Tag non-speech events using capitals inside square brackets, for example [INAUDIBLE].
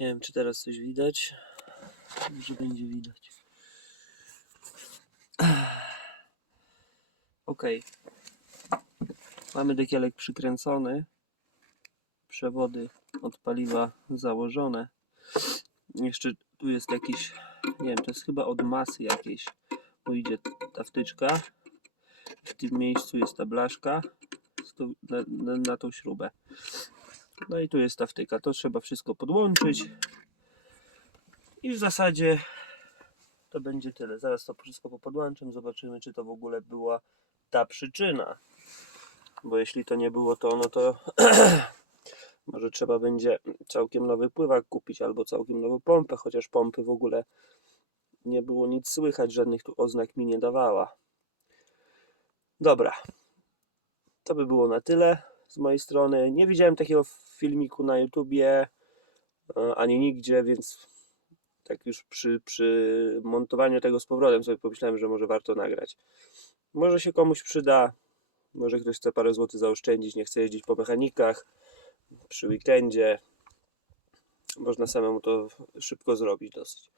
Nie wiem, czy teraz coś widać. Może będzie widać. Ok. Mamy dekielek przykręcony. Przewody od paliwa założone. Jeszcze tu jest jakiś, nie wiem, to jest chyba od masy jakiejś. Bo idzie ta wtyczka. W tym miejscu jest ta blaszka na, na, na tą śrubę. No i tu jest ta wtyka. To trzeba wszystko podłączyć. I w zasadzie to będzie tyle. Zaraz to wszystko popodłączam. Zobaczymy, czy to w ogóle była ta przyczyna. Bo jeśli to nie było to, no to [CLEARS THROAT] może trzeba będzie całkiem nowy pływak kupić albo całkiem nową pompę, chociaż pompy w ogóle nie było nic słychać, żadnych tu oznak mi nie dawała. Dobra. To by było na tyle z mojej strony. Nie widziałem takiego filmiku na YouTubie e, ani nigdzie, więc tak już przy, przy montowaniu tego z powrotem sobie pomyślałem, że może warto nagrać. Może się komuś przyda, może ktoś chce parę złotych zaoszczędzić, nie chce jeździć po mechanikach przy weekendzie. Można samemu to szybko zrobić dosyć.